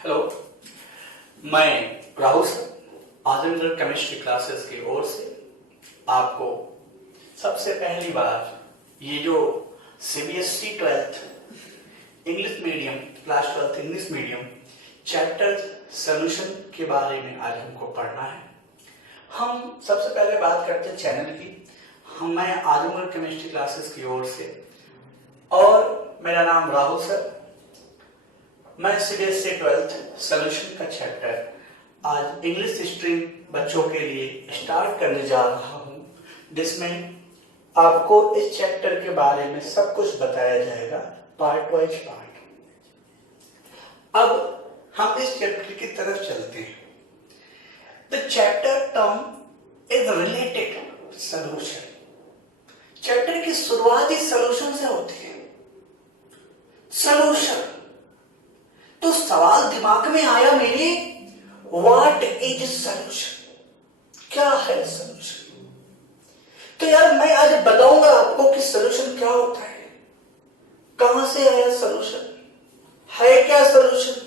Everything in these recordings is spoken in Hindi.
हेलो, मैं Rahul sir Azamgarh chemistry classes की ओर से आपको सबसे पहली बार ये जो CBSE 12th English medium class 12th English medium chapter solution के बारे में आज हमको पढ़ना है। हम सबसे पहले बात करते हैं चैनल की। मैं आजमगढ़ केमिस्ट्री क्लासेस की ओर से और मेरा नाम राहुल सर, मैं सीबीएसई 12th सॉल्यूशन का चैप्टर आज इंग्लिश स्ट्रीम बच्चों के लिए स्टार्ट करने जा रहा हूं, जिसमें आपको इस चैप्टर के बारे में सब कुछ बताया जाएगा पार्ट वाइज पार्ट। अब हम इस चैप्टर की तरफ चलते हैं। The chapter term is related solution. Chapter की शुरुआत ही सॉल्यूशन से होती है। सॉल्यूशन तो सवाल दिमाग में आया मेरे, व्हाट इज सॉल्यूशन? क्या है सॉल्यूशन? तो यार मैं आज बताऊंगा आपको कि सॉल्यूशन क्या होता है, कहां से आया सॉल्यूशन, है क्या सॉल्यूशन।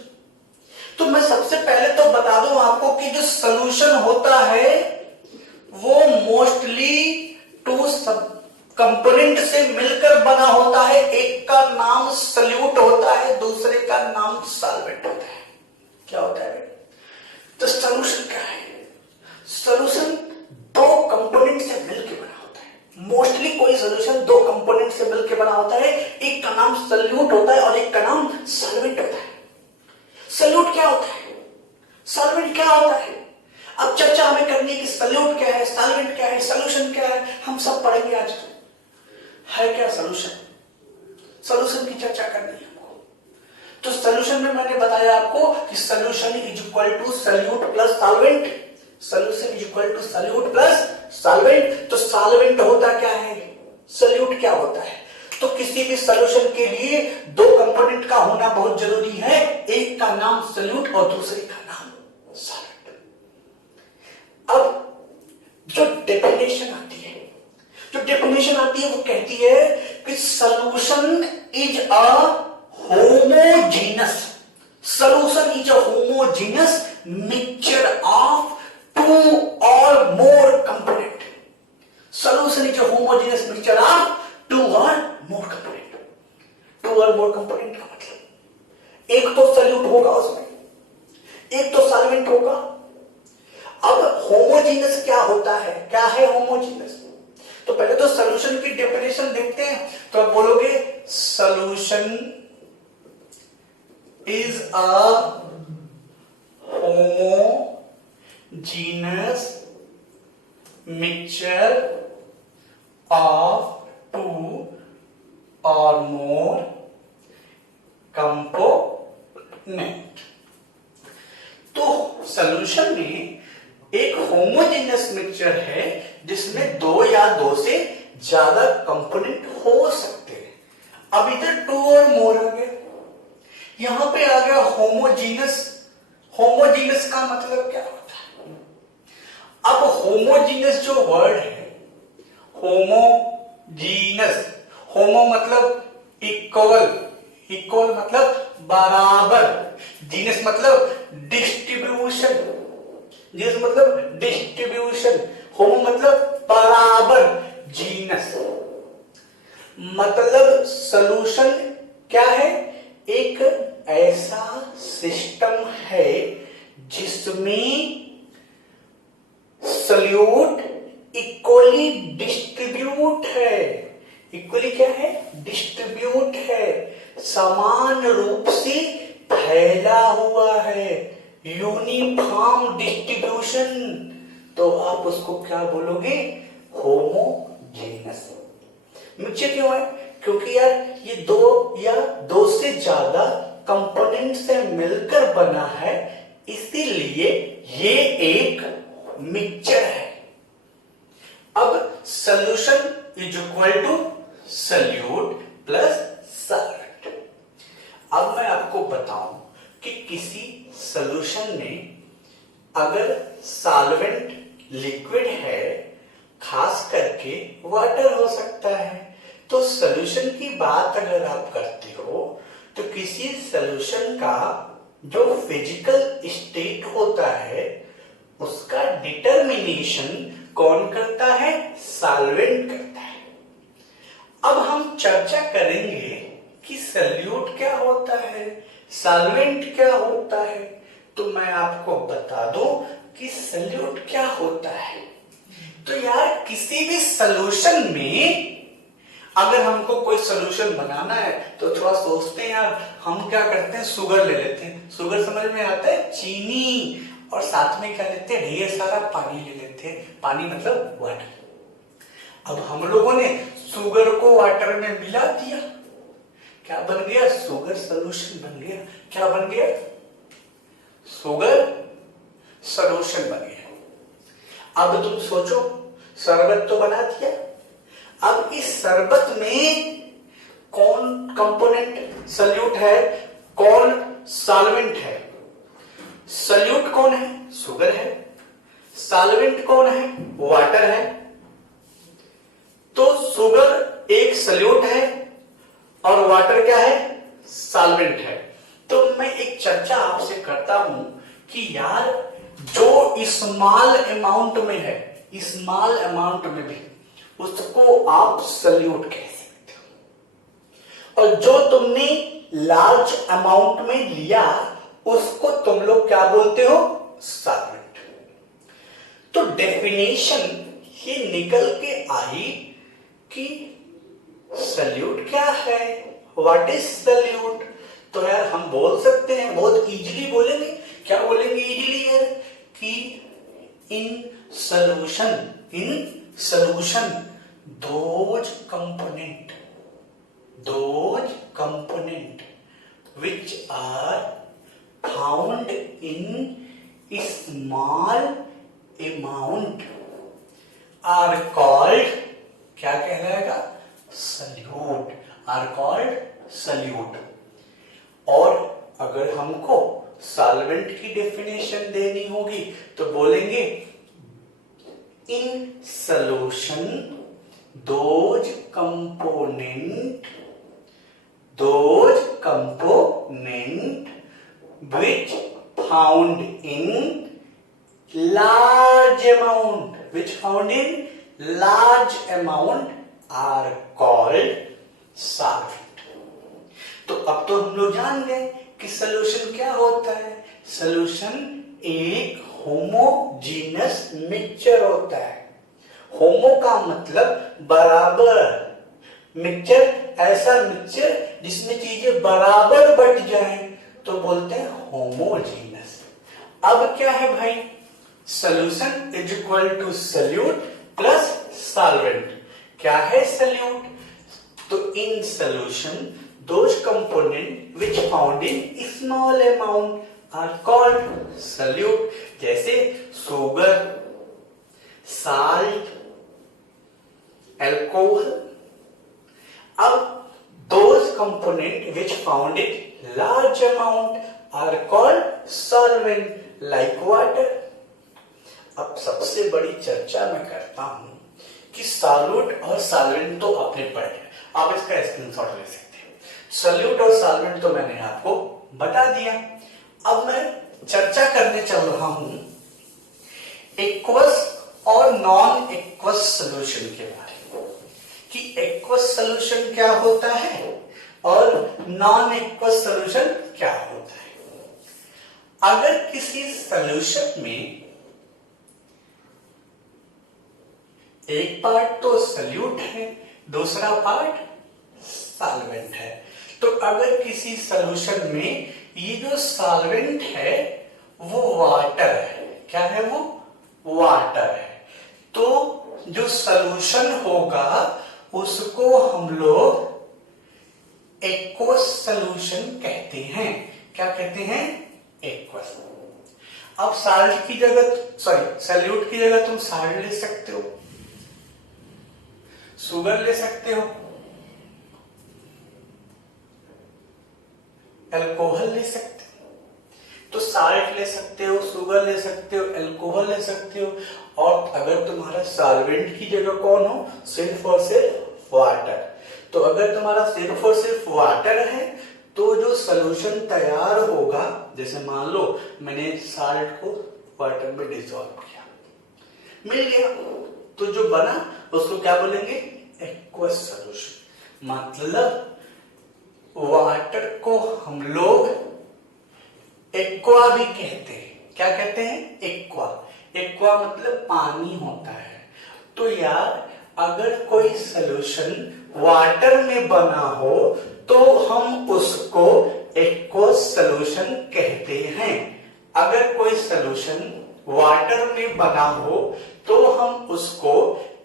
तो मैं सबसे पहले तो बता दूं आपको कि जो सॉल्यूशन होता है वो मोस्टली टू सब कंपोनेंट से मिलकर बना होता है। एक का नाम सॉल्यूट होता है, दूसरे का नाम सॉल्वेंट होता है। क्या होता है? तो सॉल्यूशन क्या है? सॉल्यूशन दो कंपोनेंट से मिलकर बना होता है। मोस्टली कोई सॉल्यूशन दो कंपोनेंट से मिलकर बना होता है। एक का नाम सॉल्यूट होता है और एक का नाम सॉल्वेंट होता है। सॉल्यूट क्या होता है, सॉल्वेंट क्या होता है? अब चर्चा हमें करनी है कि सॉल्यूट क्या है, सॉल्वेंट क्या है, सॉल्यूशन क्या है, हम सब पढ़ेंगे आज। है क्या सॉल्यूशन? सॉल्यूशन की चर्चा करनी है हमको। तो सॉल्यूशन में मैंने बताया आपको कि solution is equal to solute plus solvent. Solution is equal to solute plus solvent. तो सॉल्वेंट होता क्या है, सॉल्यूट क्या होता है? तो किसी भी सॉल्यूशन के लिए दो कंपोनेंट का होना बहुत जरूरी है। एक का नाम सॉल्यूट और दूसरे का नाम सॉल्वेंट। अब जो डेफिनेशन आती है, वो कहती है कि solution is a homogeneous. Solution is a homogeneous mixture of two और more component. Solution is a homogeneous mixture of two और मोर कंपोनेंट। टू और मोर कंपोनेंट का मतलब एक तो सॉल्यूट होगा उसमें, एक तो सॉल्वेंट होगा। अब होमोजेनस क्या होता है, क्या है होमोजेनस? तो पहले तो सॉल्यूशन की डेफिनेशन देखते हैं। तो आप बोलोगे solution is a homogeneous mixture of two और मोर कंपोनेंट। तो सॉल्यूशन में एक होमोजेनस मिक्सचर है जिसमें दो या दो से ज्यादा कंपोनेंट हो सकते हैं। अब इधर टू और मोर आ गया, यहां पे आ गया होमोजेनस। होमोजेनस का मतलब क्या होता है? अब होमोजेनस जो वर्ड है, होमोजेनस, होमो मतलब इक्वल, इक्वल मतलब बराबर, जीनस मतलब डिस्ट्रीब्यूशन, जीनस मतलब डिस्ट्रीब्यूशन, होमो मतलब बराबर, जीनस मतलब सॉल्यूशन क्या है? एक ऐसा सिस्टम है जिसमें सॉल्यूट इक्वली डिस्ट्रीब्यूट है। इक्वली क्या है? डिस्ट्रीब्यूट है, समान रूप से फैला हुआ है, यूनिफॉर्म डिस्ट्रीब्यूशन। तो आप उसको क्या बोलोगे? Homogeneous mixture. क्यों है? क्योंकि यार ये दो या दो से ज्यादा कंपोनेंट से मिलकर बना है, इसीलिए ये एक मिक्सचर है। अब solution is equal to solute plus solvent. अब मैं आपको बताऊं कि किसी सॉल्यूशन में अगर सॉल्वेंट लिक्विड है, खास करके वाटर हो सकता है, तो सॉल्यूशन की बात अगर आप करते हो तो किसी सॉल्यूशन का जो फिजिकल स्टेट होता है उसका डिटर्मिनेशन कौन करता है? सॉल्वेंट करता है। अब हम चर्चा करेंगे कि सॉल्यूट क्या होता है, सॉल्वेंट क्या होता है। तो मैं आपको बता दूं कि सॉल्यूट क्या होता है। तो यार किसी भी सॉल्यूशन में अगर हमको कोई सॉल्यूशन बनाना है तो थोड़ा सोचते हैं यार, हम क्या करते हैं, शुगर ले लेते हैं। शुगर समझ में आता है, चीनी, और साथ में क्या लेते हैं, ढेर सारा पानी ले लेते हैं। पानी मतलब वाटर। अब हम लोगों ने शुगर को वाटर में मिला दिया, क्या बन गया? शुगर सॉल्यूशन बन गया। क्या बन गया? शुगर सॉल्यूशन बन गया। अब तुम सोचो, शरबत तो बना दिया, अब इस शरबत में कौन कंपोनेंट सॉल्यूट है, कौन सॉल्वेंट है? सॉल्यूट कौन है? शुगर है। सॉल्वेंट कौन है? वाटर है। तो शुगर एक सॉल्यूट है और वाटर क्या है? सॉल्वेंट है। तो मैं एक चर्चा आपसे करता हूं कि यार जो स्मॉल अमाउंट में है, स्मॉल अमाउंट में भी उसको आप सॉल्यूट कह सकते हो, और जो तुमने लार्ज अमाउंट में लिया उसको तुम लोग क्या बोलते हो? सॉल्वेंट। तो डेफिनेशन ये निकल के आई कि सॉल्यूट क्या है, व्हाट इज सॉल्यूट। तो यार हम बोल सकते हैं, बहुत इजीली बोलेंगे। क्या बोलेंगे इजीली यार? कि इन solution those component which are found in small amount are called, क्या कहलाएगा? सॉल्यूट। Are called solute. और अगर हमको सॉल्वेंट की डेफिनेशन देनी होगी तो बोलेंगे इन solution those component which found in large amount are called solvent। तो अब तो हम लोग जान गए कि सॉल्यूशन क्या होता है। सॉल्यूशन एक होमोजीनस मिक्सचर होता है। होमो का मतलब बराबर, मिक्सचर ऐसा मिक्सचर जिसमें चीजें बराबर बट जाएं तो बोलते हैं होमोजीनस। अब क्या है भाई? Solution is equal to solute plus solvent. क्या है सॉल्यूट? तो in solution those component which found in small amount are called solute। जैसे शुगर, साल्ट, अल्कोहल। अब those component which found in large amount are called solvent like water। अब सबसे बड़ी चर्चा मैं करता हूं कि सॉल्यूट और सॉल्वेंट तो आपने पढ़ लिया, आप इसका स्क्रीनशॉट ले सकते हैं। सॉल्यूट और सॉल्वेंट तो मैंने आपको बता दिया। अब मैं चर्चा करने चल रहा हूं एक्वस और नॉन एक्वस सॉल्यूशन के बारे में, कि एक्वस सॉल्यूशन क्या होता है और नॉन एक्वस सॉल्यूशन क्या होता है। अगर किसी सॉल्यूशन में एक पार्ट तो सॉल्यूट है, दूसरा पार्ट सॉल्वेंट है, तो अगर किसी सॉल्यूशन में ये जो सॉल्वेंट है वो वाटर है, क्या है वो? वाटर है, तो जो सॉल्यूशन होगा उसको हम लोग एक्वस सॉल्यूशन कहते हैं। क्या कहते हैं? एक्वस। अब साल्ट की जगह, सॉल्यूट की जगह तुम साल्ट ले सकते हो, शुगर ले सकते हो, अल्कोहल ले सकते हो। तो साल्ट ले सकते हो, शुगर ले सकते हो, अल्कोहल ले सकते हो, और अगर तुम्हारा सॉल्वेंट की जगह कौन हो? सिर्फ और सिर्फ वाटर। तो अगर तुम्हारा सिर्फ और सिर्फ वाटर है तो जो सॉल्यूशन तैयार होगा, जैसे मान लो मैंने साल्ट को वाटर में डिसॉल्व किया, मिल गया, तो जो बना उसको क्या बोलेंगे? Aqueous solution. मतलब वाटर को हम लोग एक्वा भी कहते हैं। क्या कहते हैं? एक्वा। एक्वा मतलब पानी होता है। तो यार अगर कोई सॉल्यूशन वाटर में बना हो तो हम उसको एक्वस सॉल्यूशन कहते हैं। अगर कोई सॉल्यूशन वाटर में बना हो तो हम उसको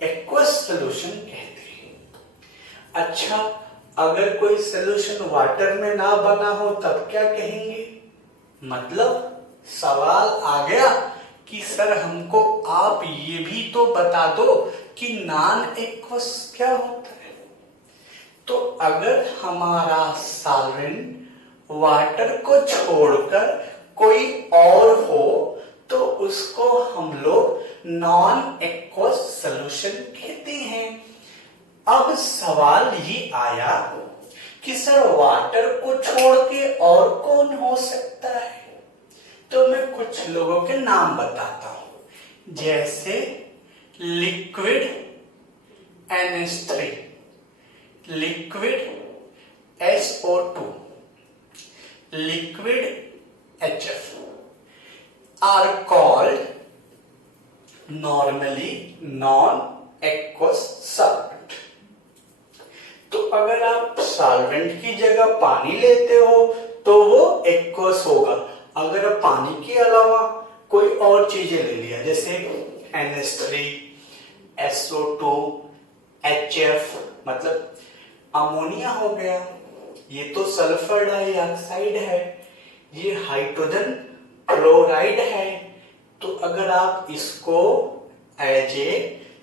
एक्वस सॉल्यूशन कहते हैं। अच्छा, अगर कोई सॉल्यूशन वाटर में ना बना हो तब क्या कहेंगे? मतलब सवाल आ गया कि सर हमको आप ये भी तो बता दो कि नॉन एक्वस क्या होता है। तो अगर हमारा सॉल्वेंट वाटर को छोड़कर कोई और हो तो उसको हम लोग नॉन एक्वस सॉल्यूशन कहते हैं। अब सवाल ये आया कि सर वाटर को छोड़ के और कौन हो सकता है? तो मैं कुछ लोगों के नाम बताता हूं, जैसे liquid NH3, liquid SO2, liquid HF are called normally non-aqueous solvent। तो अगर आप सॉल्वेंट की जगह पानी लेते हो तो वो एक्वस होगा। अगर आप पानी के अलावा कोई और चीजें ले लिया, जैसे NH3, SO2, HF, मतलब अमोनिया हो गया, ये तो सल्फर डाइऑक्साइड है, ये हाइड्रोजन क्लोराइड है। तो अगर आप इसको एज ए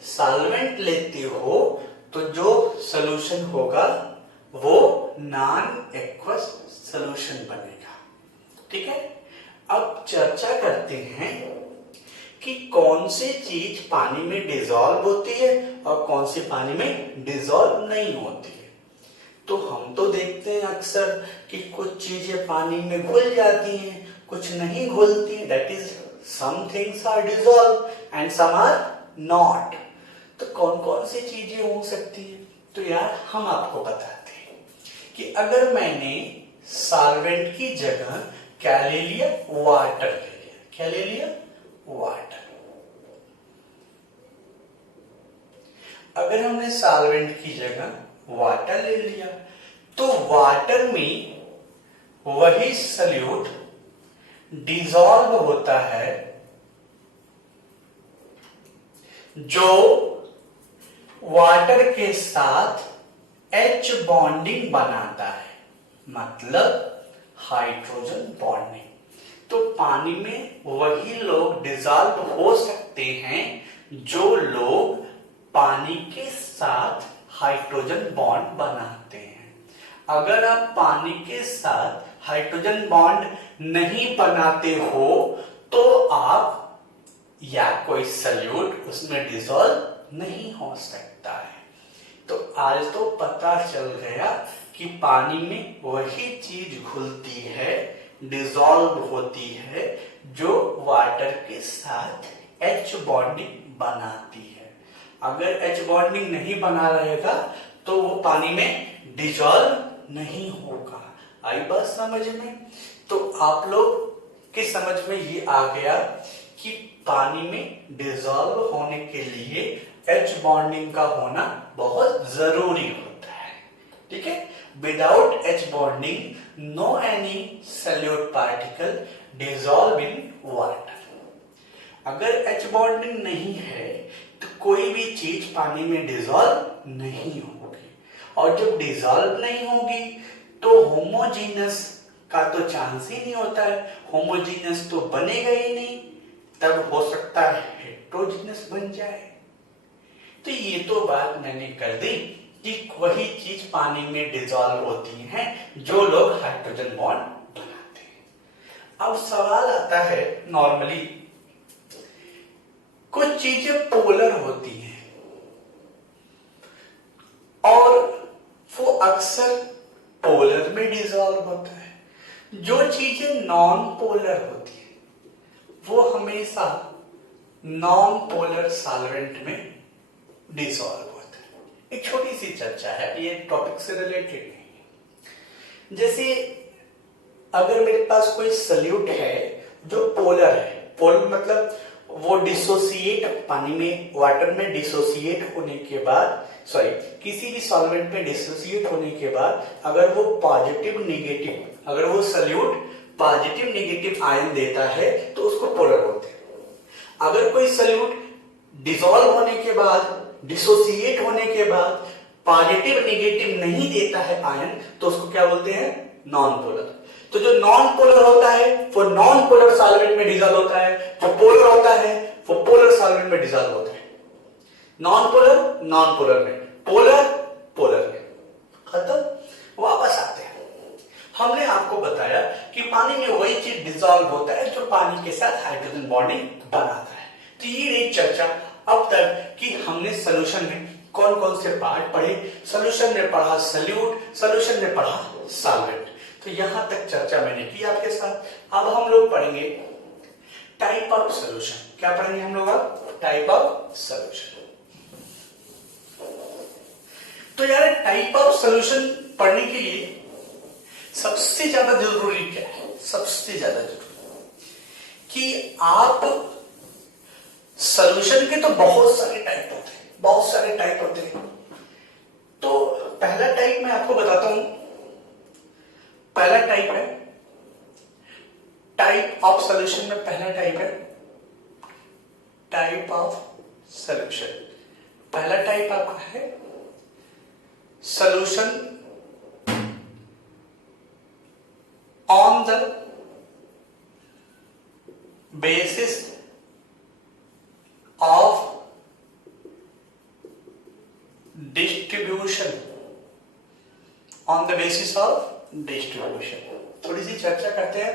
सॉल्वेंट लेते हो तो जो सॉल्यूशन होगा वो नॉन एक्वस सॉल्यूशन बनेगा। ठीक है, अब चर्चा करते हैं कि कौन सी चीज पानी में डिसॉल्व होती है और कौन सी पानी में डिसॉल्व नहीं होती है। तो हम तो देखते हैं अक्सर कि कुछ चीजें पानी में घुल जाती हैं, कुछ नहीं घुलती, that is some things are dissolve and some are not. तो कौन कौन सी चीजें हो सकती है? तो यार हम आपको बताते हैं कि अगर मैंने सॉल्वेंट की जगह क्या ले लिया? वाटर ले लिया। क्या ले लिया? वाटर। अगर हमने सॉल्वेंट की जगह वाटर ले लिया तो वाटर में वही सॉल्यूट डिसॉल्व होता है जो वाटर के साथ H बॉन्डिंग बनाता है, मतलब हाइड्रोजन बॉन्डिंग। तो पानी में वही लोग डिसॉल्व हो सकते हैं जो लोग पानी के साथ हाइड्रोजन बॉन्ड बनाते हैं। अगर आप पानी के साथ हाइड्रोजन बॉन्ड नहीं बनाते हो तो आप या कोई सॉल्यूट उसमें डिसॉल्व नहीं हो सकता है। तो आज तो पता चल गया कि पानी में वही चीज घुलती है, डिसॉल्व होती है, जो वाटर के साथ H बॉन्डिंग बनाती है। अगर H बॉन्डिंग नहीं बना रहेगा तो वो पानी में डिसॉल्व नहीं होगा। आई बात समझ में? तो आप लोग के समझ में ये आ गया कि पानी में डिसॉल्व होने के लिए H बॉन्डिंग का होना बहुत जरूरी होता है। ठीक है, without H bonding no any solute particle dissolve in water. अगर H बॉन्डिंग नहीं है तो कोई भी चीज पानी में डिसॉल्व नहीं होगी, और जब डिसॉल्व नहीं होगी तो होमोजीनस का तो चांस ही नहीं होता है, होमोजीनस तो बनेगा ही नहीं, तब हो सकता है हेट्रोजीनस बन जाए। तो ये तो बात मैंने कर दी कि वही चीज पानी में डिसॉल्व होती है जो लोग हाइड्रोजन बॉन्ड बनाते हैं। अब सवाल आता है, नॉर्मली कुछ चीजें पोलर होती हैं और वो अक्सर पोलर में डिसॉल्व होता है। जो चीजें नॉन पोलर होती है वो हमेशा नॉन पोलर सॉल्वेंट में डिसॉल्व होता है। एक छोटी सी चर्चा है, ये टॉपिक से रिलेटेड नहीं है। जैसे अगर मेरे पास कोई सल्यूट है जो पोलर है, पोलर मतलब वो डिसोसिएट, पानी में वाटर में डिसोसिएट होने के बाद, सॉरी किसी भी सॉल्वेंट में डिसोसिएट होने के बाद अगर वो पॉजिटिव निगेटिव, अगर वो सल्यूट पॉजिटिव निगेटिव आयन देता है तो उसको पोलर बोलते हैं। अगर कोई सल्यूट डिसॉल्व होने के बाद, डिसोसिएट होने के बाद पॉजिटिव निगेटिव नहीं देता है आयन तो उसको क्या बोलते हैं? Non polar. तो जो नॉन पोलर होता है वो नॉन पोलर सॉल्वेंट में डिसॉल्व होता है, जो पोलर होता है वो पोलर सॉल्वेंट में डिसॉल्व होता है। नॉन पोलर नॉन पोलर में, पोलर पोलर में, खत्म। वापस आते हैं, हमने आपको बताया कि पानी में वही चीज डिसॉल्व होता है जो पानी के साथ हाइड्रोजन बॉन्डिंग बनाता है। तो ये रही चर्चा अब तक कि हमने सॉल्यूशन में कौन कौन से पार्ट पढ़े। सॉल्यूशन में पढ़ा सल्यूट, सॉल्यूशन में पढ़ा सॉल्वेंट। तो यहां तक चर्चा मैंने की आपके साथ। अब हम लोग पढ़ेंगे टाइप ऑफ सॉल्यूशन। क्या पढ़ेंगे हम लोग अब? Type of solution. तो यार टाइप ऑफ सॉल्यूशन पढ़ने के लिए सबसे ज्यादा जरूरी क्या है? सबसे ज्यादा जरूरी कि आप सॉल्यूशन के तो बहुत सारे टाइप होते हैं, बहुत सारे टाइप होते हैं। तो पहला टाइप मैं आपको बताता हूं। पहला टाइप है, टाइप ऑफ सॉल्यूशन में पहला टाइप है टाइप ऑफ सॉल्यूशन। पहला टाइप आपका है solution on the basis of distribution, on the basis of distribution. थोड़ी सी चर्चा करते हैं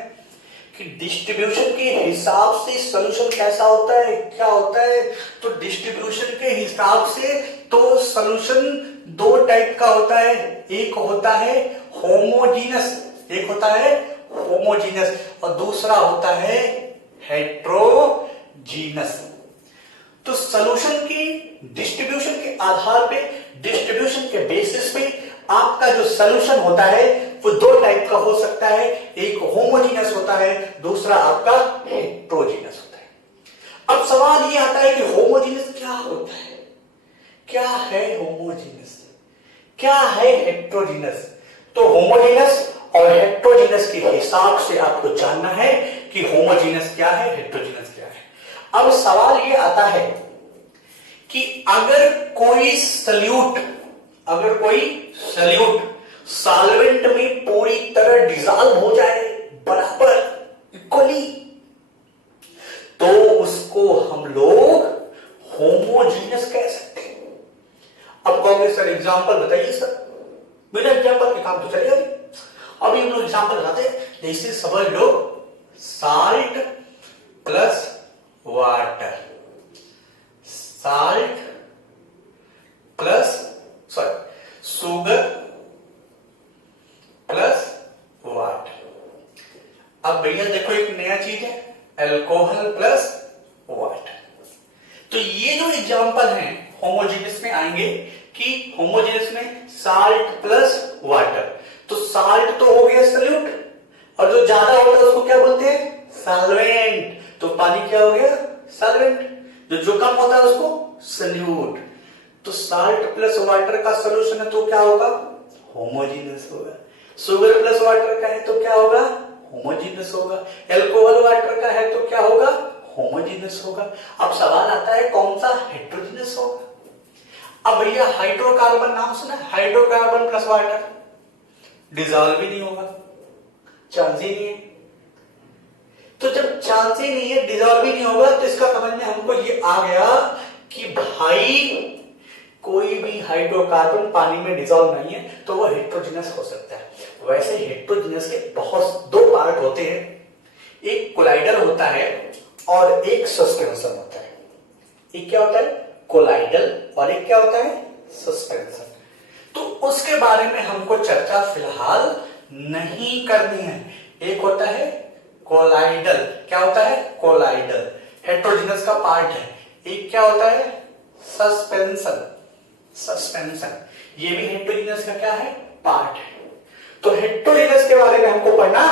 कि डिस्ट्रीब्यूशन के हिसाब से सॉल्यूशन कैसा होता है, क्या होता है। तो डिस्ट्रीब्यूशन के हिसाब से तो सॉल्यूशन दो टाइप का होता है। एक होता है होमोजीनस, एक होता है होमोजीनस और दूसरा होता है हेट्रोजीनस। तो सॉल्यूशन की डिस्ट्रीब्यूशन के आधार पे, डिस्ट्रीब्यूशन के बेसिस पे आपका जो सॉल्यूशन होता है वो दो टाइप का हो सकता है। एक होमोजीनस होता है, दूसरा आपका हेट्रोजीनस होता है। अब सवाल ये आता है कि होमोजीनस क्या होता है? क्या है होमोजीनस, क्या है हेट्रोजीनस? तो होमोजीनस और हेट्रोजीनस के हिसाब से आपको जानना है कि होमोजीनस क्या है, हेट्रोजीनस क्या है। अब सवाल ये आता है कि अगर कोई सल्यूट सॉल्वेंट में पूरी तरह डिसॉल्व हो जाए बराबर इक्वली, तो उसको हम लोग होमोजीनस कह सकते हैं। अब कहोगे सर एग्जांपल बताइए सर। बिना एग्जांपल के काम तो चलेगा नहीं। अभी हम लोग एग्जांपल बताते हैं। जैसे समझ लो salt plus water, salt plus sugar plus water. अब भैया देखो एक नया चीज है अल्कोहल प्लस वाटर। तो ये जो एग्जांपल हैं होमोजेनियस में आएंगे कि होमोजेनियस में साल्ट प्लस वाटर। तो साल्ट तो हो गया सॉल्यूट और जो ज्यादा होता है उसको क्या बोलते हैं? सॉल्वेंट। तो पानी क्या हो गया? सॉल्वेंट। जो कम होता है उसको सॉल्यूट। तो साल्ट प्लस वाटर का सॉल्यूशन है तो क्या होगा? होमोजीनियस होगा। शुगर प्लस वाटर का है तो क्या होगा? होमोजीनियस होगा। अल्कोहल वाटर का है तो क्या होगा? होमोजीनियस होगा। अब सवाल आता है कौन सा हेट्रोजीनियस होगा? अब भैया हाइड्रोकार्बन नाम सुना? हाइड्रोकार्बन प्लस वाटर डिसॉल्व ही नहीं होगा, चांस ही नहीं है। तो जब चांस ही नहीं है, डिसॉल्व ही नहीं होगा, तो इसका समझ में हमको ये आ गया कि भाई कोई भी हाइड्रोकार्बन पानी में डिसॉल्व नहीं है तो वो हेट्रोजीनियस हो सकता है। वैसे हेट्रोजीनियस के बहुत दो पार्ट होते हैं, एक कोलाइडल होता है और एक सस्पेंशन होता है। एक क्या होता है? कोलाइडल और एक क्या होता है? सस्पेंशन। तो उसके बारे में हमको चर्चा फिलहाल नहीं करनी है। एक होता है कोलाइडल, क्या होता है कोलाइडल, हेट्रोजीनस का पार्ट है। एक क्या होता है सस्पेंशन, सस्पेंशन ये भी हेट्रोजीनस का क्या है पार्ट है। तो हेट्रोजीनस के बारे में हमको पढ़ना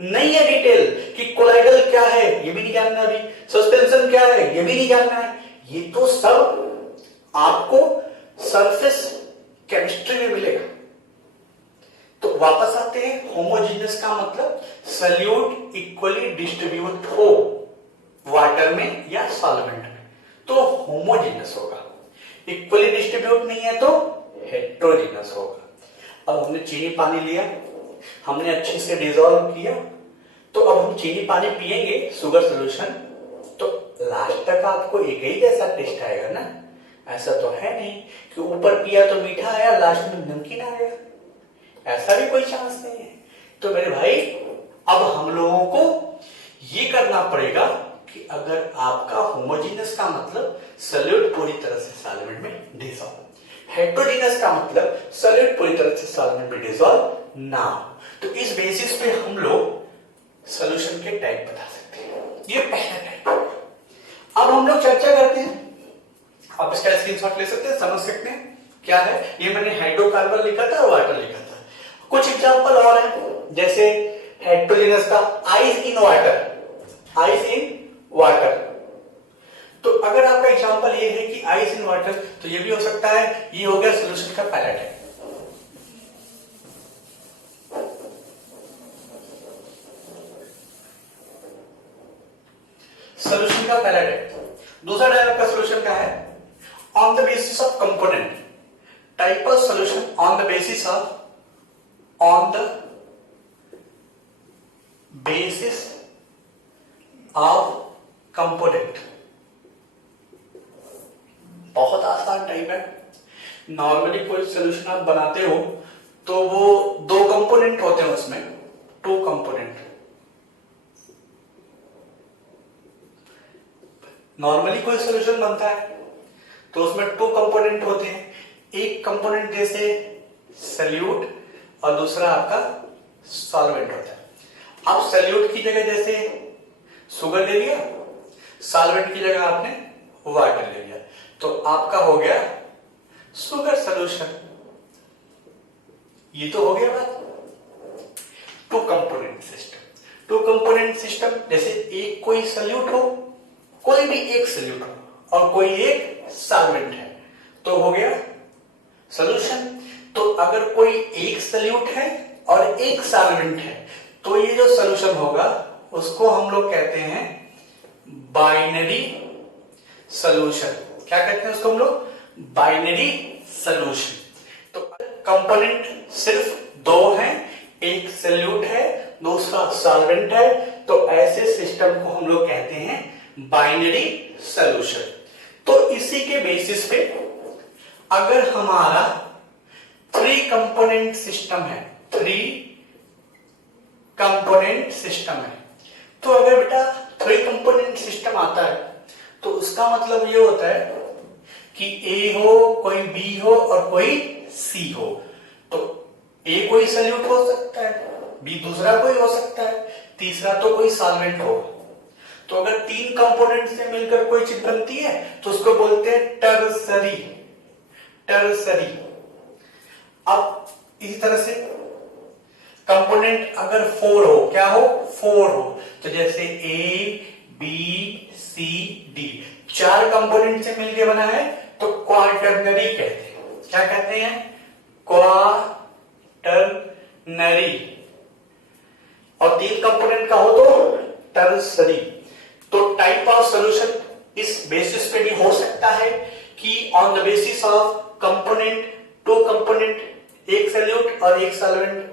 नहीं है डिटेल कि कोलाइडल क्या है ये भी नहीं जानना, अभी सस्पेंशन क्या है ये भी नहीं जानना है। ये तो सब आपको सरफेस केमिस्ट्री में मिलेगा। तो वापस आते हैं, होमोजीनियस का मतलब सल्यूट इक्वली डिस्ट्रीब्यूट हो वाटर में या सॉल्वेंट में, तो होमोजीनियस होगा। इक्वली डिस्ट्रीब्यूट नहीं है तो हेट्रोजीनियस होगा। अब हमने चीनी पानी लिया, हमने अच्छे से डिसॉल्व किया, तो अब हम चीनी पानी पिएंगे शुगर सॉल्यूशन, तो लास्ट तक आपको एक ही जैसा टेस्ट आएगा ना। ऐसा तो है नहीं कि ऊपर पिया तो मीठा आया लास्ट में नमकीन आ गया, ऐसा भी कोई चांस नहीं है। तो मेरे भाई अब हम लोगों को ये करना पड़ेगा कि अगर आपका होमोजीनियस का मतलब सॉल्यूट पूरी तरह से सॉल्वेंट में डिसॉल्व, हेट्रोजीनियस का मतलब सॉल्यूट पूरी तरह से सॉल्वेंट में डिसॉल्व ना हो। तो इस बेसिस पे हम लोग सॉल्यूशन के टाइप बता सकते हैं। ये पहला टाइप। अब हम लोग चर्चा करते हैं, आप इसका स्क्रीनशॉट ले सकते हैं, समझ सकते हैं क्या है। ये मैंने हाइड्रोकार्बन लिखा था और वाटर लिखा था। कुछ एग्जांपल और हैं, जैसे हेट्रोजीनियस का ice in water, ice in water. तो अगर आपका एग्जांपल ये है कि आइस इन वाटर, तो ये भी हो सकता है, ये हो गया सॉल्यूशन का पहला टाइप। सॉल्यूशन का पहला टाइप। दूसरा टाइप का सॉल्यूशन क्या है, on the basis of component, type of solution on the basis of, on the basis of component। बहुत आसान टाइप है। नॉर्मली कोई सॉल्यूशन आप बनाते हो तो वो दो कंपोनेंट होते हैं, उसमें टू कंपोनेंट। नॉर्मली कोई सॉल्यूशन बनता है तो उसमें टू कंपोनेंट होते हैं। एक कंपोनेंट जैसे सॉल्यूट और दूसरा आपका सॉल्वेंट होता है। अब सॉल्यूट की जगह जैसे शुगर ले लिया, सॉल्वेंट की जगह आपने वाटर ले लिया, तो आपका हो गया शुगर सॉल्यूशन। ये तो हो गया बात two component system. Two component system जैसे एक कोई सॉल्यूट हो, कोई भी एक सॉल्यूट हो और कोई एक सॉल्वेंट है, तो हो गया सॉल्यूशन। तो अगर कोई एक सॉल्यूट है और एक सॉल्वेंट है, तो ये जो सॉल्यूशन होगा उसको हम लोग कहते हैं बाइनरी सॉल्यूशन। क्या कहते हैं उसको हम लोग, बाइनरी सॉल्यूशन। तो कंपोनेंट सिर्फ दो हैं, एक सॉल्यूट है दूसरा सॉल्वेंट है, तो ऐसे सिस्टम को हम लोग कहते हैं बाइनरी सॉल्यूशन। तो इसी के बेसिस पे अगर हमारा थ्री कंपोनेंट सिस्टम है, थ्री कंपोनेंट सिस्टम है, तो अगर बेटा थ्री कंपोनेंट सिस्टम आता है तो उसका मतलब ये होता है कि ए हो, कोई बी हो और कोई सी हो। तो ए कोई सॉल्यूट हो सकता है, बी दूसरा कोई हो सकता है, तीसरा तो कोई सॉल्वेंट हो। तो अगर तीन कंपोनेंट से मिलकर कोई चीज बनती है तो उसको बोलते हैं टर्सरी, टर्सरी। अब इसी तरह से कंपोनेंट अगर फोर हो, क्या हो फोर हो, तो जैसे ए बी सी डी, चार कंपोनेंट से मिलकर बना है तो क्वाटरनरी कहते हैं। क्या कहते हैं, क्वाटरनरी। और तीन कंपोनेंट का हो तो टर्सरी। तो टाइप ऑफ सॉल्यूशन इस बेसिस पे भी हो सकता है कि on the basis of component, two component, एक सॉल्यूट और एक सॉल्वेंट,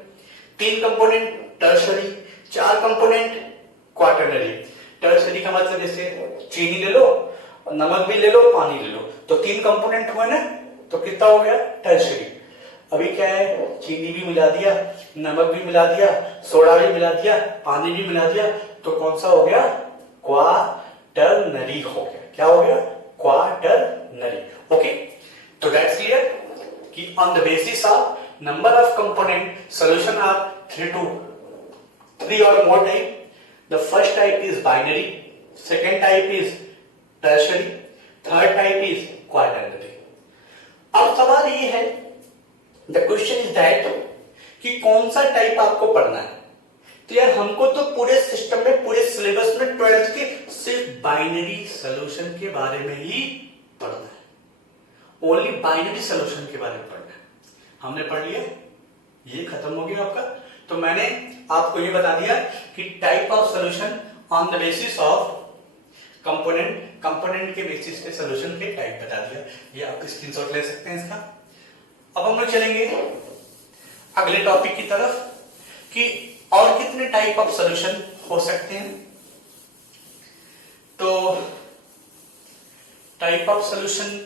तीन कंपोनेंट टर्सरी, चार कंपोनेंट क्वाटरनरी। टर्सरी का मतलब जैसे चीनी ले लो, नमक भी ले लो, पानी ले लो, तो तीन कंपोनेंट हुए ना, तो कितना हो गया टर्सरी। अभी क्या है, चीनी भी मिला दिया, नमक भी मिला दिया, सोडा भी मिला दिया, पानी भी मिला दिया, तो कौन सा हो गया, क्वाटरनरी हो गया। क्या हो गया, क्वाटरनरी। ओके, तो दैट्स क्लियर कि on the basis of number of component solution are 3 or more type. The first type is binary, second type is tertiary, third type is quaternary. अब सवाल ये है, the question is that कि कौन सा टाइप आपको पढ़ना है। तो यार हमको तो पूरे सिस्टम में, पूरे सिलेबस में 12th के सिर्फ बाइनरी सॉल्यूशन के बारे में ही पढ़ना है, ओनली बाइनरी सॉल्यूशन के बारे में पढ़ना है। हमने पढ़ लिया, ये खत्म हो गया आपका। तो मैंने आपको ये बता दिया कि type of solution on the basis of component के बेसिस पे सॉल्यूशन के टाइप बता दिया। ये आप स्क्रीनशॉट ले सकते हैं इसका। अब हम लोग चलेंगे अगले टॉपिक की तरफ कि और कितने टाइप ऑफ सॉल्यूशन हो सकते हैं। तो type of solution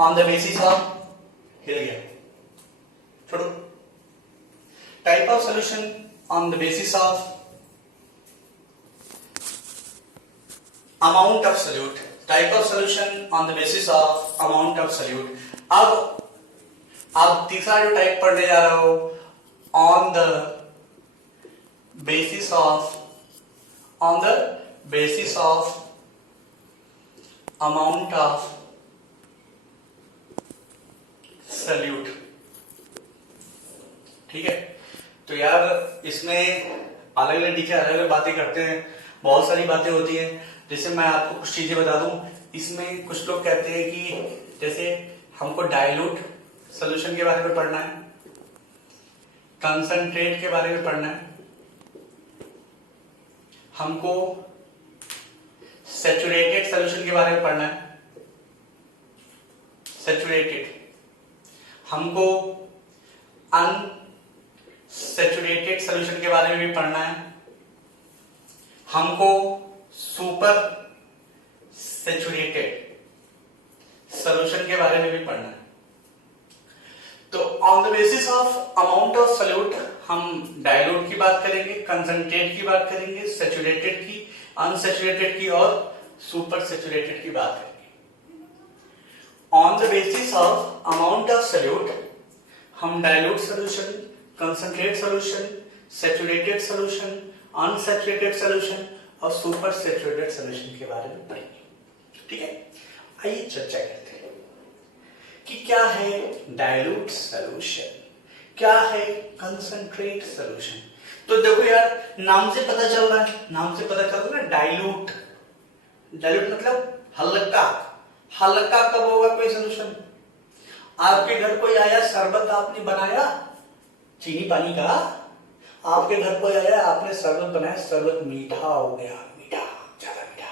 on the basis of, हिल गया, छोड़ो, type of solution on the basis of amount of solute, type of solution on the basis of amount of solute. अब तीसरा जो टाइप पढ़ने जा रहा हो, on the basis of amount of solute. ठीक है, तो यार इसमें अलग अलग टीचर अलग अलग बातें करते हैं, बहुत सारी बातें होती हैं। जैसे मैं आपको कुछ चीजें बता दूं, इसमें कुछ लोग कहते हैं कि जैसे हमको डाइल्यूट सॉल्यूशन के बारे में पढ़ना है, कंसंट्रेट के बारे में पढ़ना है, हमको सैचुरेटेड सॉल्यूशन के बारे में पढ़ना है, सैचुरेटेड, हमको अनसैचुरेटेड सॉल्यूशन के बारे में भी पढ़ना है, हमको सुपर सैचुरेटेड सॉल्यूशन के बारे में भी पढ़ना है। तो on the basis of amount of solute हम डाइल्यूट की बात करेंगे, कंसंट्रेट की बात करेंगे, सैचुरेटेड की, अनसैचुरेटेड की और सुपर सैचुरेटेड की बात करेंगे। On the basis of amount of solute हम dilute solution, concentrate solution, saturated solution, unsaturated solution और सुपर सैचुरेटेड सॉल्यूशन के बारे में पढ़ेंगे। ठीक है, आइए चर्चा करते हैं कि क्या है डाइल्यूट सॉल्यूशन, क्या है कंसंट्रेट सॉल्यूशन। तो देखो यार, नाम से पता चल रहा है ना, डाइल्यूट, डाइल्यूट मतलब हल्का। हल्का कब होगा कोई सॉल्यूशन? आपके घर कोई आया, शरबत आपने बनाया चीनी पानी का, आपके घर कोई आया, आपने शरबत बनाया, शरबत मीठा हो गया, मीठा, ज्यादा मीठा।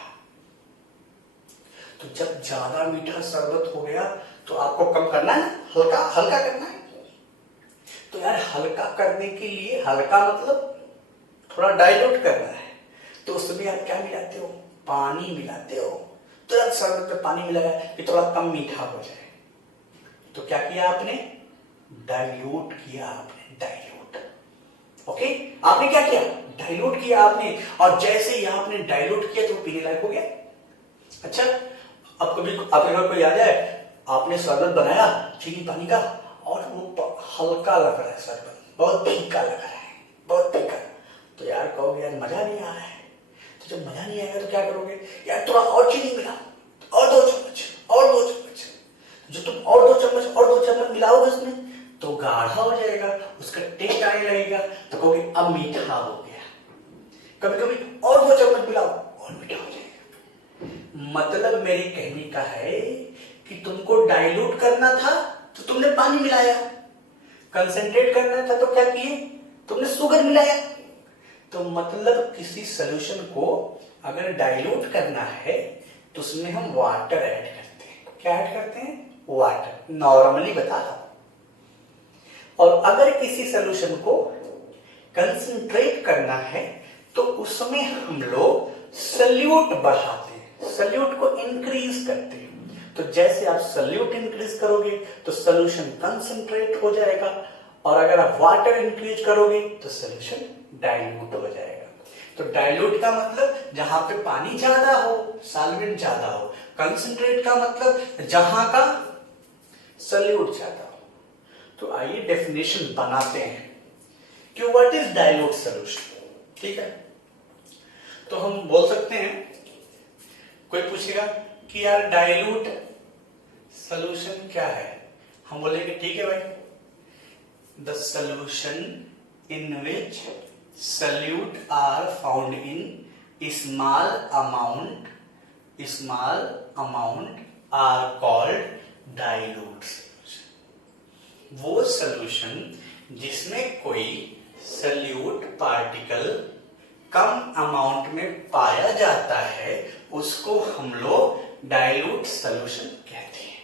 तो जब ज्यादा मीठा शरबत हो गया तो आपको कम करना है ना, हल्का करना है। तो यार हल्का करने के लिए, हल्का मतलब थोड़ा डाइल्यूट करना है, तो उसमें आप क्या मिलाते हो? पानी मिलाते हो। तो यार शरबत में पानी मिलाया कि थोड़ा कम मीठा हो जाए, तो क्या किया आपने? डाइल्यूट किया आपने, डाइल्यूट। ओके, आपने क्या किया? डाइल्यूट किया आपने, और जैसे ही आपने डाइल्यूट किया तो पीने लायक हो गया। अच्छा, अब कभी आपके घर कोई आ जाए, आपने शरबत बनाया चीनी पानी का और वो हल्का लग रहा है, शरबत बहुत फीका लग रहा है, बहुत फीका, तो यार कहोगे यार मजा नहीं आ रहा है। तो जब मजा नहीं आएगा तो क्या करोगे? यार थोड़ा और चीनी मिलाओ, और 2 चम्मच, और 2 चम्मच। जो तुम और 2 चम्मच मिलाओगे उसमें तो गाढ़ा हो जाएगा, उसका टेस्ट आने लगेगा, तो कहोगे अब मीठा हो गया। कभी कभी और 2 चम्मच मिलाओ और मीठा हो जाएगा। मतलब मेरे कहने का है कि तुमको डाइल्यूट करना था तो तुमने पानी मिलाया, कंसंट्रेट करना था तो क्या किए? तुमने शुगर मिलाया। तो मतलब किसी सॉल्यूशन को अगर डाइल्यूट करना है तो उसमें हम वाटर ऐड करते हैं। क्या ऐड करते हैं? वाटर, नॉर्मली बता रहा हूं। और अगर किसी सॉल्यूशन को कंसंट्रेट करना है तो उसमें हम लोग सॉल्यूट बढ़ाते हैं, सॉल्यूट को इंक्रीज करते हैं। तो जैसे आप सॉल्यूट इंक्रीज करोगे तो सॉल्यूशन कंसंट्रेट हो जाएगा, और अगर आप वाटर इंक्रीज करोगे तो सॉल्यूशन डाइल्यूट हो जाएगा। तो डाइल्यूट का मतलब जहां पे पानी ज्यादा हो, सॉल्वेंट ज्यादा हो। कंसंट्रेट का मतलब जहां का सॉल्यूट ज्यादा हो। तो आइए डेफिनेशन बनाते हैं कि व्हाट इज डाइल्यूट सॉल्यूशन। ठीक है, तो हम बोल सकते हैं, कोई पूछेगा कि यार डाइल्यूट सॉल्यूशन क्या है, हम बोलेंगे ठीक है भाई, the solution in which solute are found in small amount are called dilute solution. वो सॉल्यूशन जिसमें कोई सॉल्यूट पार्टिकल कम अमाउंट में पाया जाता है उसको हम लोग डाइल्यूट सॉल्यूशन कहते हैं।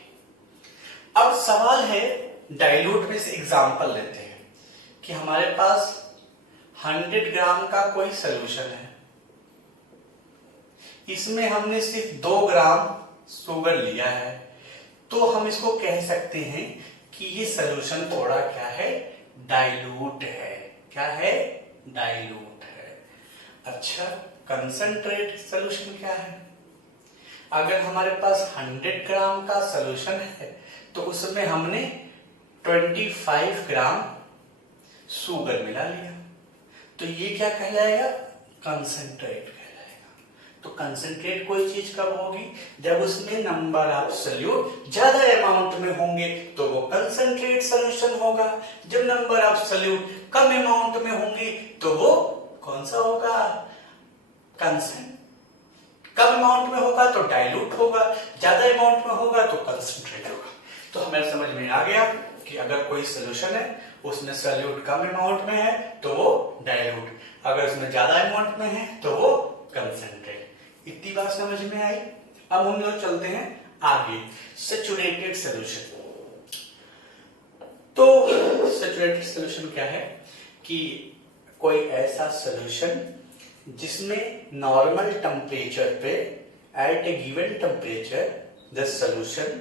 अब सवाल है, डाइल्यूट में से एग्जांपल लेते हैं कि हमारे पास 100 ग्राम का कोई सॉल्यूशन है, इसमें हमने सिर्फ 2 ग्राम शुगर लिया है, तो हम इसको कह सकते हैं कि ये सॉल्यूशन थोड़ा क्या है, डाइल्यूट है। क्या है, डाइल्यूट है। अच्छा, कंसंट्रेट सॉल्यूशन क्या है? अगर हमारे पास 100 ग्राम का सॉल्यूशन है तो उसमें हमने 25 ग्राम शुगर मिला लिया, तो ये क्या कहलाएगा, कंसंट्रेट कहलाएगा। तो कंसंट्रेट कोई चीज कब होगी, जब उसमें नंबर ऑफ सॉल्यूट ज्यादा अमाउंट में होंगे तो वो कंसंट्रेट सॉल्यूशन होगा। जब number of solute come amount में होंगे तो वो कौन सा होगा, कम अमाउंट में होगा तो डाइल्यूट होगा, ज्यादा अमाउंट में होगा तो कंसंट्रेट होगा। तो हमें समझ में आ गया कि अगर कोई सॉल्यूशन है उसमें सॉल्यूट कम अमाउंट में है तो वो डाइल्यूट, अगर उसमें ज्यादा अमाउंट में है तो वो कंसंट्रेट। इतनी बात समझ में आई। अब हम लोग चलते हैं आगे, सैचुरेटेड सॉल्यूशन। तो सैचुरेटेड सॉल्यूशन क्या है कि कोई ऐसा सॉल्यूशन जिसमें नॉर्मल टेम्परेचर पे at a given temperature the solution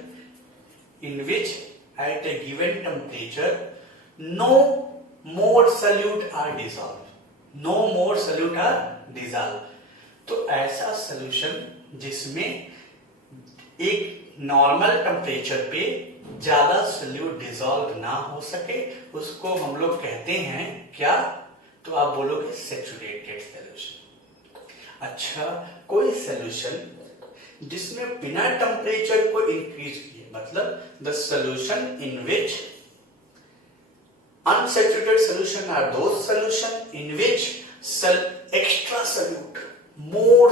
in which at a given temperature no more solute are dissolve. तो ऐसा सॉल्यूशन जिसमें एक नॉर्मल टेम्परेचर पे ज्यादा सॉल्यूट डिसॉल्व ना हो सके उसको हम लोग कहते हैं क्या, तो आप बोलोगे सैचुरेटेड सॉल्यूशन। अच्छा, कोई सॉल्यूशन जिसमें बिना टेम्परेचर को इंक्रीज किए, मतलब the solution in which unsaturated solution are those solution in which extra solute, more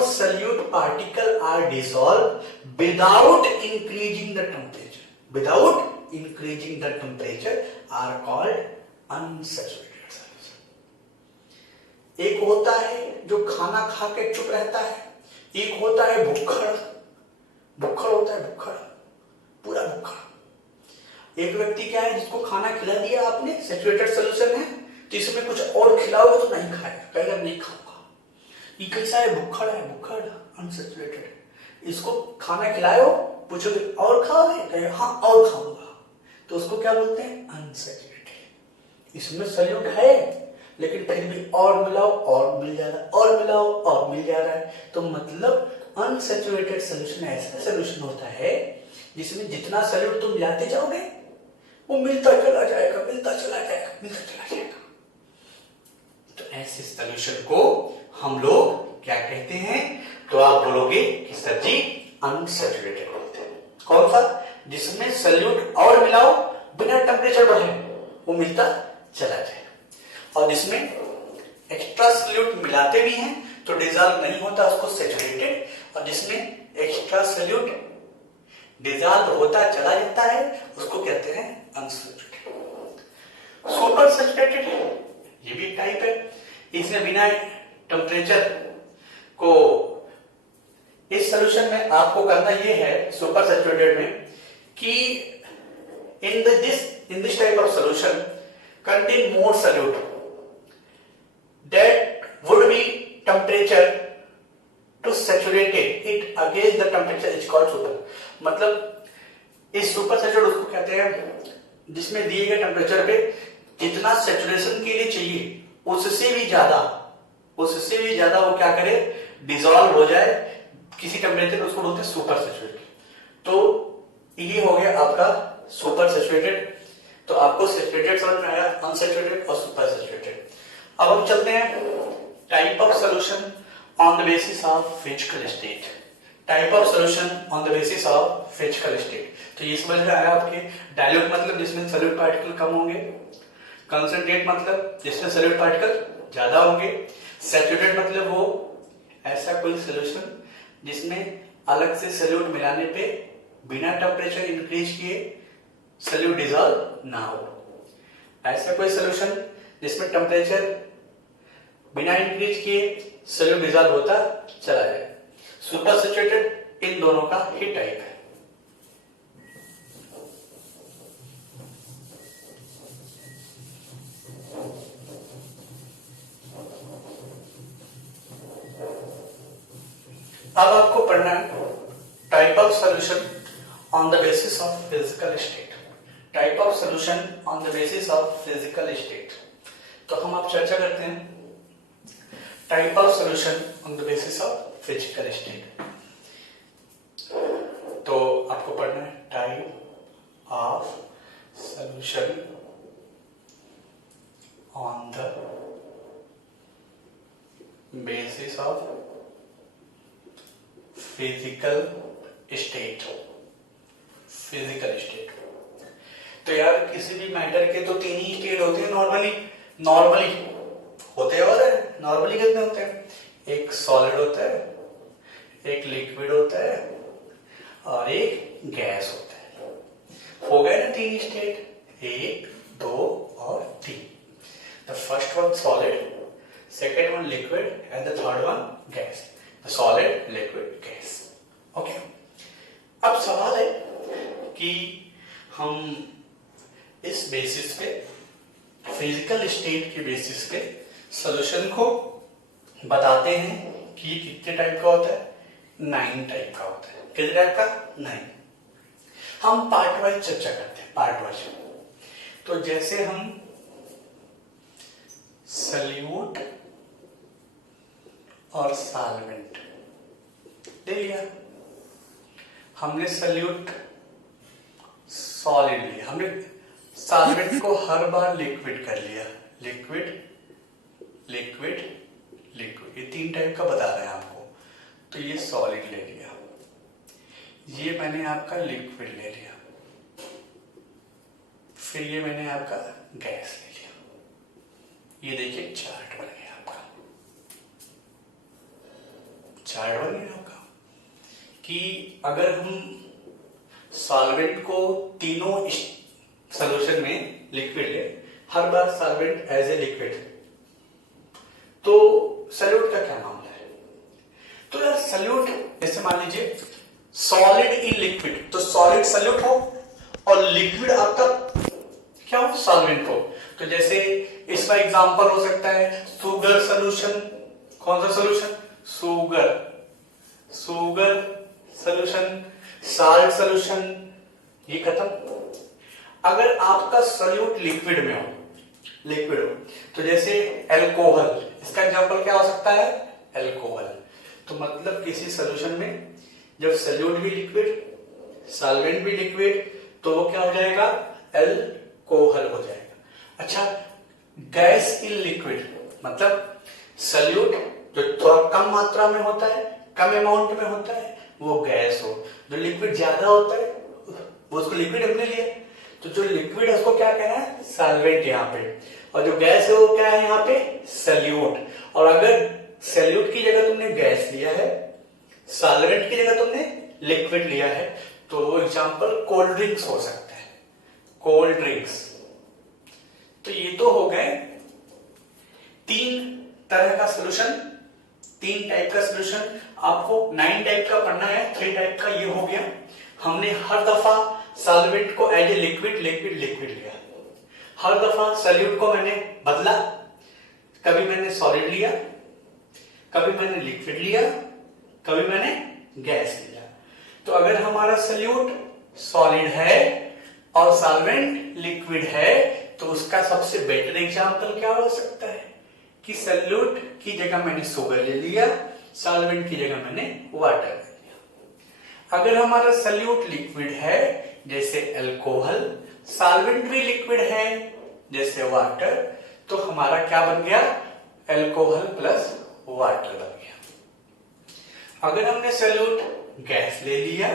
solute particle are dissolved without increasing the temperature are called unsaturated solution। एक होता है जो खाना खा के चुप रहता है, एक होता है भुक्खड़ होता है, पूरा भुक्खड़। एक व्यक्ति क्या है जिसको खाना खिला दिया आपने, सैचुरेटेड सॉल्यूशन है, तो इसमें कुछ और खिलाओगे तो नहीं खाएगा, कहेगा नहीं खाऊंगा। ये कैसा है, भुक्खड़ अनसैचुरेटेड। इसको खाना खिलाओ, पूछोगे और खाओगे, कहेगा हाँ और खाऊंगा, तो उसको क्या बोलते हैं, अनसैचुरेटेड। इसमें सॉल्यूट है लेकिन फिर भी और मिलाओ और मिल जा रहा है, और मिलाओ और मिल जा रहा है। तो मतलब अनसैचुरेटेड सॉल्यूशन ऐसा सॉल्यूशन होता है जिसमें जितना सॉल्यूट तुम मिलाते जाओगे वो मिलता चला जाएगा। तो ऐसे सॉल्यूशन को हम लोग क्या कहते हैं, तो आप बोलोगे कि सर जी अनसैचुरेटेड बोलते हैं। कौन सा, जिसमें सॉल्यूट और मिलाओ बिना टेम्परेचर बढ़े वो मिलता चला जाए, और जिसमें एक्स्ट्रा सॉल्यूट मिलाते भी हैं तो डिसॉल्व नहीं होता उसको सैचुरेटेड, और जिसमें एक्स्ट्रा सॉल्यूट डिसॉल्व होता चला जाता है उसको कहते हैं अनसैचुरेटेड। सुपर सैचुरेटेड ये भी टाइप है, इसमें बिना टेम्परेचर को, इस सॉल्यूशन में आपको करना ये है सुपर सैचुरेटेड में कि in this type of solution contain more solute that would be temperature to saturate it against the temperature is called super। मतलब इस सुपर सैचुरेट उसको कहते हैं जिसमें दिए गए टेम्परेचर पे जितना सैचुरेशन के लिए चाहिए उससे भी ज्यादा वो क्या करे, डिसॉल्व हो जाए किसी टेम्परेचर, उसको बोलते हैं सुपर सैचुरेट। तो ये हो गया आपका सुपर सैचुरेटेड। तो आपको सैचुरेटेड समझ में आया, अनसैचुरेटेड और सुपर सैचुरेटेड। अब हम चलते हैं type of solution on the basis of physical state. Type of solution on the basis of physical state. तो ये समझ में आया आपके। डाइल्यूट मतलब जिसमें सॉल्यूट पार्टिकल कम होंगे, कंसंट्रेट मतलब जिसमें सॉल्यूट पार्टिकल ज्यादा होंगे, सैचुरेटेड मतलब वो ऐसा कोई सॉल्यूशन जिसमें अलग से सॉल्यूट मिलाने पे बिना टेम्परेचर इंक्रीज किए सॉल्यूट डिसॉल्व ना हो। ऐसा कोई सॉल्यूशन जिसमें टेम्परेचर बिना इंक्रीज किए सॉल्यूट डिसॉल्व होता चला जाए। सुपर सैचुरेटेड इन दोनों का ही टाइप है। अब आपको पढ़ना है type of solution on the basis of physical state. Type of solution on the basis of physical state. तो हम आप चर्चा करते हैं type of solution on the basis of physical state. तो आपको पढ़ना है type of solution on the basis of physical state. Physical state तो यार किसी भी मैटर के तो तीन ही स्टेट होते हैं नॉर्मली। नॉर्मली होते हैं और नॉर्मली कितने होते हैं? एक सॉलिड होता है, एक लिक्विड होता है और एक गैस होता है। हो गए ना तीन स्टेट, 1, 2 और 3। The first one solid, second one liquid and the third one gas. Solid, liquid, gas. Okay. अब सवाल है कि हम इस बेसिस पे, फिजिकल स्टेट के बेसिस पे सॉल्यूशन को बताते हैं कि कितने टाइप का होता है? 9 टाइप का होता है। कितने टाइप का? 9। हम पार्ट वाइज चर्चा करते हैं, पार्ट वाइज। तो जैसे हम सॉल्यूट और सॉल्वेंट ले लिया, हमने सॉल्यूट सॉलिड लिया, हमने सॉल्वेंट को हर बार लिक्विड कर लिया। लिक्विड, लिक्विड, लिक्विड, ये 3 टाइप का बता रहे हैं आपको। तो ये सॉलिड ले लिया, ये मैंने आपका लिक्विड ले लिया, फिर ये मैंने आपका गैस ले लिया। ये देखिए चार्ट बन गया आपका। चार्ट बन गया आपका कि अगर हम सॉल्वेंट को तीनों सॉल्यूशन में लिक्विड ले, हर बार सॉल्वेंट एज ए लिक्विड, तो सॉल्यूट का क्या मामला है? तो यार सॉल्यूट जैसे मान लीजिए सॉलिड इन लिक्विड, तो सॉलिड सॉल्यूट हो और लिक्विड आपका क्या हो? सॉल्वेंट हो। तो जैसे इसका एग्जांपल हो सकता है शुगर सॉल्यूशन। कौन सा solution? Sugar, sugar solution, salt solution, ये खत्म। अगर आपका सॉल्यूट लिक्विड में हो, लिक्विड हो, तो जैसे एल्कोहल, इसका एग्जांपल क्या हो सकता है? एल्कोहल। तो मतलब किसी सॉल्यूशन में जब सॉल्यूट भी लिक्विड, सॉल्वेंट भी लिक्विड, तो वो क्या हो जाएगा? एल्कोहल हो जाएगा। अच्छा, गैस इन लिक्विड मतलब सॉल्यूट जो थोड़ा कम मात्रा में होता है, कम अमाउंट में होता है, वो गैस हो। जो लिक्विड ज्यादा होता है वो उसको लिक्विड हमने लिया, तो जो लिक्विड है उसको क्या कहना है? सॉल्वेंट यहाँ पे। और जो गैस है वो क्या है यहाँ पे? सॉल्यूट। और अगर सॉल्यूट की जगह तुमने गैस लिया है, सॉल्वेंट की जगह तुमने लिक्विड लिया है, तो एग्जांपल कोल्ड ड्रिंक्स हो सकता है। Cold drinks. तो ये तो हो गए 3 तरह का सॉल्यूशन, 3 टाइप का सॉल्यूशन। आपको 9 टाइप का पढ़ना है, 3 टाइप का ये हो गया। हमने हर दफा सॉल्वेंट को as a liquid, liquid, liquid लिया। हर दफा सॉल्यूट को मैंने बदला, कभी मैंने सॉलिड लिया, कभी मैंने लिक्विड लिया, कभी मैंने गैस लिया। तो अगर हमारा सॉल्यूट सॉलिड है और सॉल्वेंट लिक्विड है, तो उसका सबसे बेटर एग्जांपल क्या हो सकता है कि सॉल्यूट की जगह मैंने शुगर ले लिया, सॉल्वेंट की जगह मैंने वाटर ले लिया। अगर हमारा सॉल्यूट लिक्विड है जैसे अल्कोहल, सॉल्वेंट भी लिक्विड है जैसे वाटर, तो हमारा क्या बन गया, अल्कोहल प्लस वाटर बन गया। अगर हमने सॉल्यूट गैस ले लिया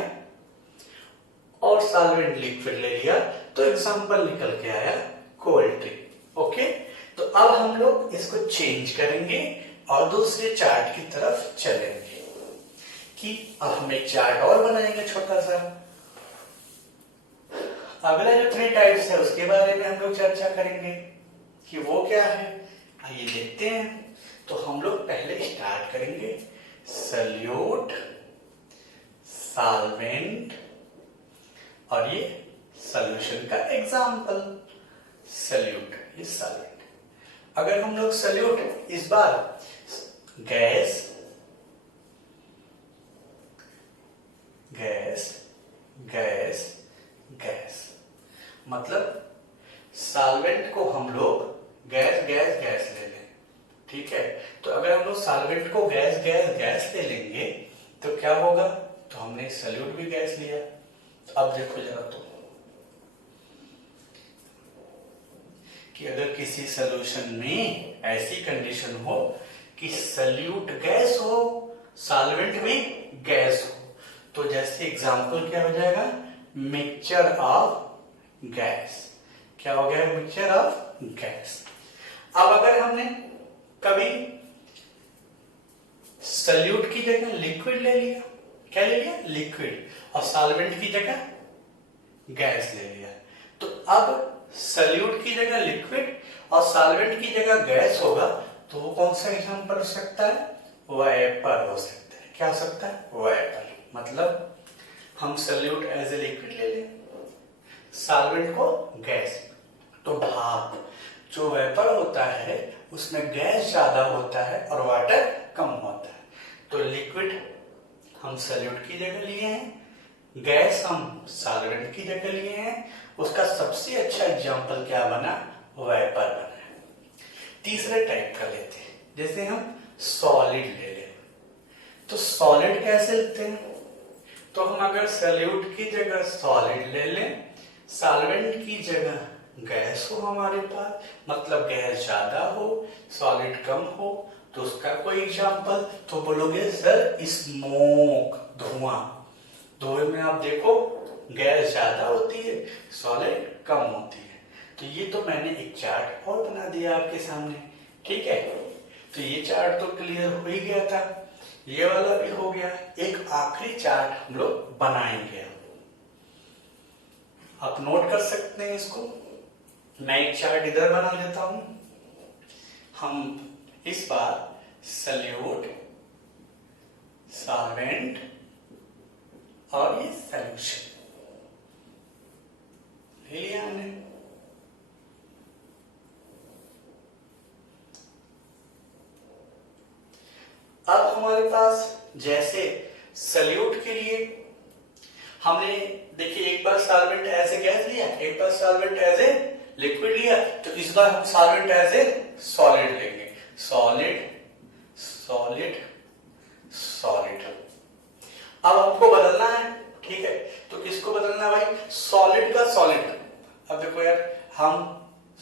और सॉल्वेंट लिक्विड ले लिया तो एग्जांपल निकल के आया कोल्ड ड्रिंक। ओके, तो अब हम लोग इसको चेंज करेंगे और दूसरे चार्ट की तरफ चलेंगे कि अब हम एक चार्ट और बनाएंगे छोटा सा। अगला जो 3 टाइप्स है उसके बारे में हम लोग चर्चा करेंगे कि वो क्या है, आइए देखते हैं। तो हम लोग पहले स्टार्ट करेंगे सॉल्यूट, सॉल्वेंट और ये सॉल्यूशन का एग्जांपल। सॉल्यूट, ये सॉल्वेंट। अगर हम लोग सॉल्यूट इस बार गैस, गैस, गैस, गैस, मतलब सॉल्वेंट को हम लोग गैस गैस गैस ले लें, ठीक है। तो अगर हम लोग सॉल्वेंट को गैस गैस गैस ले लेंगे तो क्या होगा, तो हमने सॉल्यूट भी गैस लिया। तो अब देखो जरा तो कि अगर किसी सॉल्यूशन में ऐसी कंडीशन हो कि सॉल्यूट गैस हो, सॉल्वेंट भी गैस हो, तो जैसे एग्जांपल क्या हो जाएगा, मिक्सचर ऑफ गैस। क्या हो गया, मिक्सचर ऑफ गैस। अब अगर हमने कभी सॉल्यूट की जगह लिक्विड ले लिया, क्या ले लिया, लिक्विड, और सॉल्वेंट की जगह गैस ले लिया, तो अब सॉल्यूट की जगह लिक्विड और सॉल्वेंट की जगह गैस होगा, तो वो कौन सा एग्जांपल हो सकता है, वेपर हो सकता है। क्या हो सकता है, वेपर। मतलब हम सॉल्यूट एज ए लिक्विड ले लें, सॉल्वेंट को गैस, तो भाप जो वेपर होता है उसमें गैस ज्यादा होता है और वाटर कम होता है। तो लिक्विड हम सॉल्यूट की जगह लिए हैं, गैस हम सॉल्वेंट की जगह लिए हैं। उसका सबसे अच्छा एग्जांपल क्या बना, वेपर बना। तीसरे टाइप का लेते हैं, जैसे हम सॉलिड ले लें। तो सॉलिड कैसे लेते हैं, तो हम अगर सॉल्यूट की जगह सॉलिड ले लें, सॉल्वेंट की जगह गैस हो हमारे पास, मतलब गैस ज्यादा हो सॉलिड कम हो, तो उसका कोई एग्जांपल, तो बोलोगे सर स्मोक, धुआं। धुएं में आप देखो गैस ज्यादा होती है, सॉलिड कम होती है। तो ये तो मैंने एक चार्ट और बना दिया आपके सामने, ठीक है। तो ये चार्ट तो क्लियर हो ही गया था, ये वाला भी हो गया। एक आखिरी चार्ट हम लोग बनाएंगे, आप नोट कर सकते हैं इसको। मैं एक चार्ट इधर बना लेता हूं। हम इस बार सॉल्यूट, सॉल्वेंट और ये सॉल्यूशन ले लिया हमने। अब हमारे पास जैसे सॉल्यूट के लिए हमने देखिए एक बार सॉल्वेंट एज ए गैस लिया, एक बार सॉल्वेंट एज ए लिक्विड लिया, तो इस बार हम सॉल्वेंट एज ए सॉलिड लेंगे। Solid, solid, solid. अब हमको बदलना है, ठीक है। तो किसको बदलना है भाई, सॉलिड का सॉलिड। अब देखो यार, हम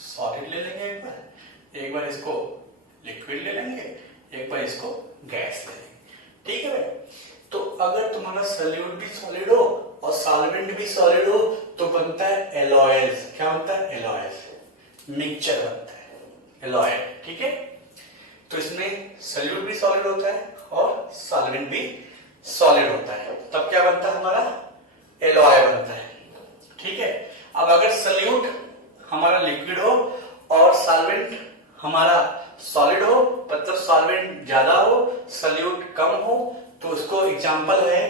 सॉलिड ले लेंगे एक बार इसको लिक्विड ले लेंगे, एक बार इसको गैस ले लेंगे, ठीक है भाई। तो अगर तुम्हारा सॉल्यूट भी सॉलिड हो और सॉल्वेंट भी सॉलिड हो तो बनता है एलॉयल्स। क्या बनता है, एलॉयल्स, मिक्सचर बनता है एलॉयल, ठीक है। तो इसमें सॉल्यूट भी सॉलिड होता है और सॉल्वेंट भी सॉलिड होता है, तब क्या बनता है हमारा, एलॉय बनता है, ठीक है। अब अगर सॉल्यूट हमारा लिक्विड हो और सॉल्वेंट हमारा सॉलिड हो, मतलब सॉल्वेंट ज्यादा हो सॉल्यूट कम हो, तो उसको एग्जांपल है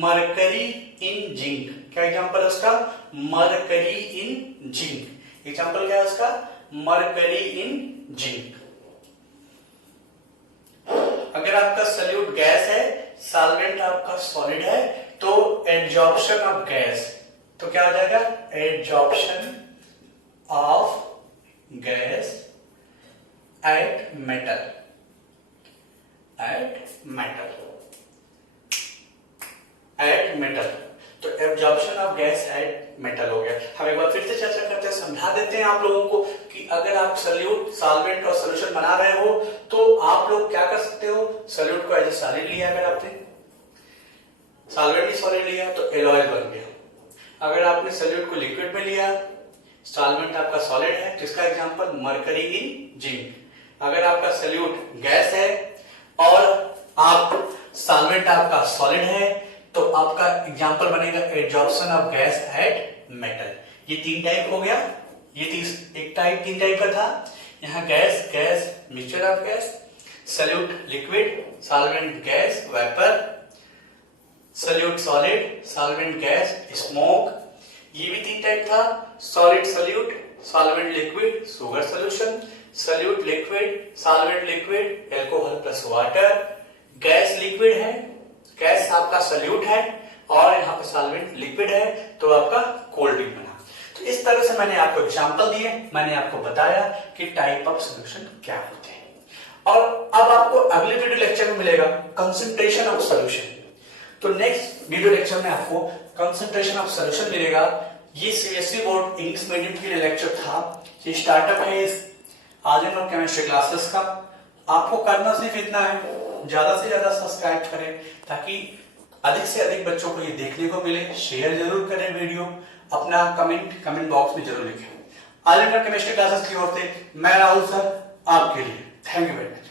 मरकरी इन जिंक। क्या एग्जांपल है उसका, मरकरी इन जिंक। एग्जांपल क्या है उसका, मरकरी इन जिंक। अगर आपका सॉल्यूट गैस है, सॉल्वेंट आपका सॉलिड है, तो एडजॉर्प्शन ऑफ गैस, तो क्या हो जाएगा, adsorption of gas at metal, at metal, at metal. तो absorption of gas at metal हो गया। हम एक बार फिर से चर्चा करते हैं, समझा देते हैं आप लोगों को कि अगर आप सॉल्यूट, सॉल्वेंट और सॉल्यूशन बना रहे हो तो आप लोग क्या कर सकते हो, सॉल्यूट को एज ए सॉलिड लिया, अगर आपने सॉल्वेंट ही सॉलिड लिया तो एलॉयल बन गया। अगर आपने सॉल्यूट को लिक्विड में लिया, सॉल्वेंट आपका सॉलिड है, जिसका एग्जांपल मरकरी इन जिंक। अगर आपका सॉल्यूट गैस है और आप सॉल्वेंट आपका सॉलिड है तो आपका एग्जांपल बनेगा absorption of gas at metal. ये 3 टाइप हो गया, ये तीन टाइप का था। यहाँ gas, gas mixture of gas, solute liquid, solvent gas vapour, solute solid, solvent gas smoke. ये भी 3 टाइप था, solid solute, solvent liquid sugar solution, solute liquid, solvent liquid alcohol plus water, gas liquid है, गैस आपका सॉल्यूट है और यहाँ पे सॉल्वेंट लिक्विड है तो आपका कोल्ड ड्रिंक बना। तो इस तरह से मैंने आपको एग्जांपल दिए, मैंने आपको बताया कि टाइप ऑफ सॉल्यूशन क्या होते हैं। और अब आपको अगले वीडियो लेक्चर में मिलेगा कंसंट्रेशन ऑफ सॉल्यूशन। तो नेक्स्ट वीडियो लेक्चर में आपको कंसंट्रेशन ऑफ सॉल्यूशन मिलेगा। ये सीबीएसई बोर्ड इंग्लिश मीडियम के लिए लेक्चर था। ये स्टार्टअप है इस आर्यन केमिस्ट्री क्लासेस का। आपको करना सिर्फ इतना है, ज्यादा से ज्यादा सब्सक्राइब करें ताकि अधिक से अधिक बच्चों को ये देखने को मिले। शेयर जरूर करें वीडियो, अपना कमेंट बॉक्स में जरूर लिखें। आर्यन केमिस्ट्री क्लासेस की ओर से मैं राहुल सर आपके लिए। Thank you very much.